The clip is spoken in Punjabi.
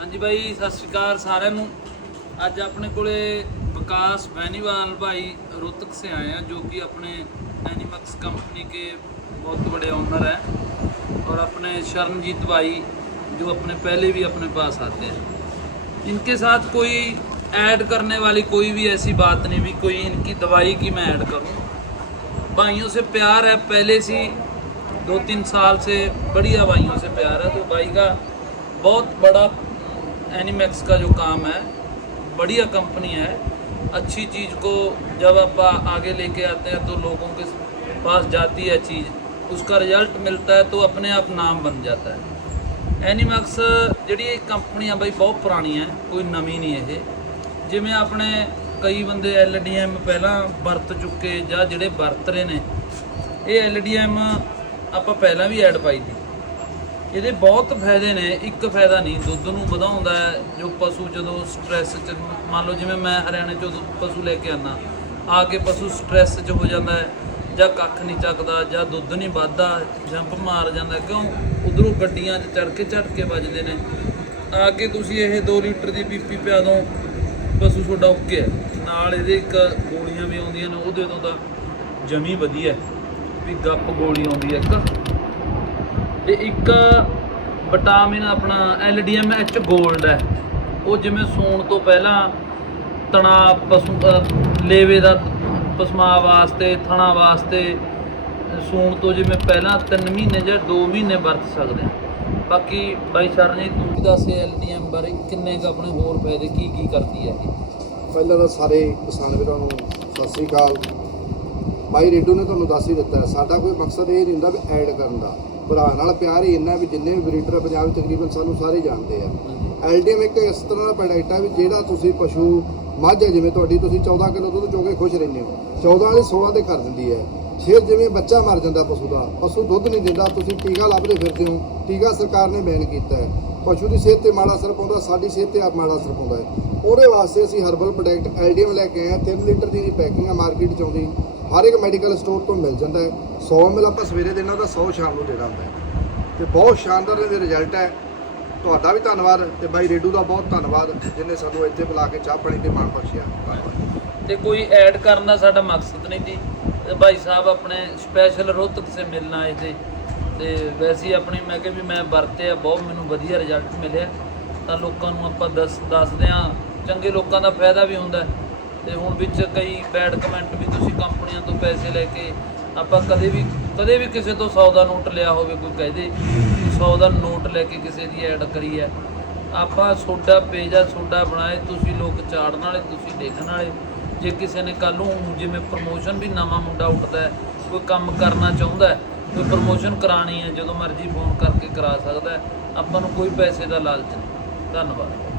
ਹਾਂਜੀ ਬਾਈ ਸਤਿ ਸ਼੍ਰੀ ਅਕਾਲ ਸਾਰਿਆਂ ਨੂੰ ਅੱਜ ਆਪਣੇ ਕੋਲੇ ਵਿਕਾਸ ਬੈਨੀਵਾਲ ਭਾਈ रोहतक से आए हैं जो कि अपने एनिमक्स कंपनी के बहुत बड़े ओनर हैं और अपने शरणजीत भाई जो अपने पहले भी अपने पास आते हैं इनके साथ कोई ऐड करने वाली कोई भी ऐसी बात नहीं भी कोई इनकी दवाई की मैं ऐड करूं भाइयों से प्यार है पहले से ही दो तीन साल से बढ़िया भाइयों से प्यार है तो भाई का बहुत बड़ा एनिमैक्स का जो काम है बढ़िया कंपनी है अच्छी चीज़ को जब आप आगे लेके आते हैं तो लोगों के पास जाती है चीज़ उसका रिजल्ट मिलता है तो अपने आप नाम बन जाता है ਐਨੀਮੈਕਸ ਜਿਹੜੀ ਇਹ ਕੰਪਨੀ ਆ ਬਾਈ ਬਹੁਤ ਪੁਰਾਣੀ ਹੈ ਕੋਈ ਨਵੀਂ ਨਹੀਂ ਇਹ ਜਿਵੇਂ ਆਪਣੇ ਕਈ ਬੰਦੇ ਐਲਡੀਐਮ ਪਹਿਲਾਂ ਵਰਤ ਚੁੱਕੇ ਜਾਂ ਜਿਹੜੇ ਵਰਤ ਰਹੇ ਨੇ ਇਹ ਐਲਡੀਐਮ ਆਪਾਂ ਪਹਿਲਾਂ ਵੀ ਐਡ ਪਾਈ ਸੀ ਇਹਦੇ ਬਹੁਤ ਫਾਇਦੇ ਨੇ, ਇੱਕ ਫਾਇਦਾ ਨਹੀਂ, ਦੁੱਧ ਨੂੰ ਵਧਾਉਂਦਾ ਹੈ, ਜੋ ਪਸ਼ੂ ਜਦੋਂ ਸਟ੍ਰੈਸ ਚ, ਮੰਨ ਲਓ ਜਿਵੇਂ ਮੈਂ ਹਰਿਆਣੇ ਚੋਂ ਪਸ਼ੂ ਲੈ ਕੇ ਆਨਾ ਆ ਕੇ ਪਸ਼ੂ ਸਟ੍ਰੈਸ ਚ ਹੋ ਜਾਂਦਾ ਹੈ, ਜਾਂ ਕੱਖ ਨਹੀਂ ਚੱਕਦਾ, ਜਾਂ ਦੁੱਧ ਨਹੀਂ ਵੱਧਦਾ ਜੰਪ ਮਾਰ ਜਾਂਦਾ, ਕਿਉਂ? ਉਧਰੋਂ ਗੱਡੀਆਂ 'ਚ ਚੜ ਕੇ ਝਟਕੇ ਵੱਜਦੇ ਨੇ। ਆ ਕੇ ਤੁਸੀਂ ਇਹ 2 ਲੀਟਰ ਦੀ ਪੀਪੀ ਪਿਆ ਦੋ ਪਸ਼ੂ ਤੁਹਾਡਾ ਓਕੇ ਹੈ। ਨਾਲ ਇਹਦੇ ਇੱਕ ਗੋਲੀਆਂ ਵੀ ਆਉਂਦੀਆਂ ਨੇ ਉਹ ਦੇ ਦੋ ਤਾਂ ਜਮੀ ਵਧੀਆ ਵੀ ਗੱਪ ਗੋਲੀ ਆਉਂਦੀ ਹੈ, ਇੱਕ। ਤੇ ਇੱਕ ਵਿਟਾਮਿਨ ਆਪਣਾ ਐਲਡੀਐਮ ਐਚ 골ਡ ਹੈ। ਉਹ ਜਿਵੇਂ ਸੌਣ ਤੋਂ ਪਹਿਲਾਂ ਤਣਾ ਪਸ਼ੂ ਲੇਵੇ ਦਾ ਪਸਮਾ ਵਾਸਤੇ ਥਣਾ ਵਾਸਤੇ, ਸੂਣ ਤੋਂ ਜਿਵੇਂ ਪਹਿਲਾਂ 3 ਮਹੀਨੇ ਜਾਂ 2 ਮਹੀਨੇ ਵਰਤ ਸਕਦੇ ਆ ਬਾਕੀ ਬਾਈ ਸ਼ਰਨਜੀਤ ਤੂੰ ਵੀ ਦੱਸ ਐਲਡੀਐਮ ਬਾਰੇ ਕਿੰਨੇ ਕੁ ਆਪਣੇ ਹੋਰ ਫਾਇਦੇ, ਕੀ ਕੀ ਕਰਦੀ ਹੈ ਇਹ? ਪਹਿਲਾਂ ਤਾਂ ਸਾਰੇ ਕਿਸਾਨ ਵੀਰਾਂ ਨੂੰ ਸਤਿ ਸ੍ਰੀ ਅਕਾਲ। ਬਾਈ ਰੇਡੂ ਨੇ ਤੁਹਾਨੂੰ ਦੱਸ ਹੀ ਦਿੱਤਾ ਸਾਡਾ ਕੋਈ ਮਕਸਦ ਇਹ ਨਹੀਂ ਹੁੰਦਾ ਵੀ ਐਡ ਕਰਨ ਦਾ। ਭਰਾ ਨਾਲ ਪਿਆਰ ਹੀ ਇੰਨਾ ਵੀ ਜਿੰਨੇ ਵੀ ਬਰੀਡਰ ਪੰਜਾਬ ਤਕਰੀਬਨ ਸਾਨੂੰ ਸਾਰੇ ਜਾਣਦੇ ਆ। ਐਲਡੀਐਮ ਇੱਕ ਇਸ ਤਰ੍ਹਾਂ ਦਾ ਪ੍ਰੋਡਕਟ ਹੈ ਵੀ ਜਿਹੜਾ ਤੁਸੀਂ ਪਸ਼ੂ ਮੱਝ ਹੈ ਜਿਵੇਂ ਤੁਹਾਡੀ ਤੁਸੀਂ 14 ਕਿਲੋ ਦੁੱਧ ਚੋ ਕੇ ਖੁਸ਼ ਰਹਿੰਦੇ ਹੋ। 14 ਵਾਲੀ 16 ਤੇ ਕਰ ਦਿੰਦੀ ਹੈ। ਫਿਰ ਜਿਵੇਂ ਬੱਚਾ ਮਰ ਜਾਂਦਾ ਪਸ਼ੂ ਦਾ, ਪਸ਼ੂ ਦੁੱਧ ਨਹੀਂ ਦਿੰਦਾ, ਤੁਸੀਂ ਟੀਕਾ ਲੱਭਦੇ ਫਿਰਦੇ ਹੋ। ਟੀਕਾ ਸਰਕਾਰ ਨੇ ਬੈਨ ਕੀਤਾ ਹੈ। ਪਸ਼ੂ ਦੀ ਸਿਹਤ ਤੇ ਮਾੜਾ ਅਸਰ ਪਾਉਂਦਾ, ਸਾਡੀ ਸਿਹਤ ਤੇ ਆਪ ਮਾੜਾ ਅਸਰ ਪਾਉਂਦਾ ਹੈ। ਉਹਦੇ ਵਾਸਤੇ ਅਸੀਂ ਹਰਬਲ ਪ੍ਰੋਡਕਟ ਐਲਡੀਐਮ ਲੈ ਕੇ ਆਏ ਹਾਂ। 3 ਲੀਟਰ ਦੀ ਪੈਕਿੰਗ ਆ ਮਾਰਕੀਟ ਚ ਆਉਂਦੀ। ਹਰ ਇੱਕ ਮੈਡੀਕਲ ਸਟੋਰ ਤੋਂ ਮਿਲ ਜਾਂਦਾ ਹੈ। 100 ਮਿਲ ਆਪਾਂ ਸਵੇਰੇ ਦੇਣਾ ਤਾਂ 100 ਸ਼ਾਮ ਨੂੰ ਦੇਣਾ ਹੁੰਦਾ ਹੈ। ਤੇ ਬਹੁਤ ਸ਼ਾਨਦਾਰ ਇਹਦੇ ਰਿਜ਼ਲਟ ਹੈ। ਤੁਹਾਡਾ ਵੀ ਧੰਨਵਾਦ ਤੇ ਬਾਈ ਰੇਡੂ ਦਾ ਬਹੁਤ ਧੰਨਵਾਦ ਜਿਨੇ ਸਾਨੂੰ ਇੱਥੇ ਬੁਲਾ ਕੇ ਚਾਹ ਪਾਣੀ ਤੇ ਮਾਣ ਬਖਸ਼ਿਆ। ਧੰਨਵਾਦ। ਤੇ ਕੋਈ ਐਡ ਕਰਨ ਦਾ ਸਾਡਾ ਮਕਸਦ ਨਹੀਂ ਸੀ ਤੇ ਭਾਈ ਸਾਹਿਬ ਆਪਣੇ ਸਪੈਸ਼ਲ ਰੋਹਤਕ ਸੇ ਮਿਲਣਾ ਆਏ ਤੇ ਤੇ ਵੈਸੇ ਆਪਣੀ ਮੈਂ ਕਿਹਾ ਵੀ ਮੈਂ ਵਰਤਿਆ, ਬਹੁਤ ਮੈਨੂੰ ਵਧੀਆ ਰਿਜ਼ਲਟ ਮਿਲਿਆ। ਤਾਂ ਲੋਕਾਂ ਨੂੰ ਆਪਾਂ ਦੱਸ ਦੱਸਦੇ ਆ ਚੰਗੇ ਲੋਕਾਂ ਦਾ ਫਾਇਦਾ ਵੀ ਹੁੰਦਾ ਤੇ ਹੁਣ ਵਿੱਚ ਕਈ ਬੈਡ ਕਮੈਂਟ ਵੀ ਤੁਸੀਂ ਕੰਪਨੀਆਂ ਤੋਂ ਪੈਸੇ ਲੈ ਕੇ ਆਪਾਂ ਕਦੇ ਵੀ ਕਦੇ ਵੀ ਕਿਸੇ ਤੋਂ 100 ਦਾ ਨੋਟ ਲਿਆ ਹੋਵੇ ਕੋਈ ਕਹਦੇ 100 ਦਾ ਨੋਟ ਲੈ ਕੇ ਕਿਸੇ ਦੀ ਐਡ ਕਰੀ ਹੈ। ਆਪਾਂ ਸੋਡਾ ਪੇਜ ਆ, ਸੋਡਾ ਬਣਾਏ, ਤੁਸੀਂ ਲੋਕ ਚਾੜਨ ਵਾਲੇ, ਤੁਸੀਂ ਦੇਖਣ ਵਾਲੇ। ਜੇ ਕਿਸੇ ਨੇ ਕੱਲ ਨੂੰ ਜਿਵੇਂ ਪ੍ਰਮੋਸ਼ਨ ਵੀ ਨਵਾਂ ਮੁੰਡਾ ਉੱਠਦਾ ਕੋਈ ਕੰਮ ਕਰਨਾ ਚਾਹੁੰਦਾ ਕੋਈ ਪ੍ਰਮੋਸ਼ਨ ਕਰਾਣੀ ਹੈ, ਜਦੋਂ ਮਰਜ਼ੀ ਫੋਨ ਕਰਕੇ ਕਰਾ ਸਕਦਾ ਆਪਾਂ ਨੂੰ ਕੋਈ ਪੈਸੇ ਦਾ ਲਾਲਚ ਨਹੀਂ। ਧੰਨਵਾਦ।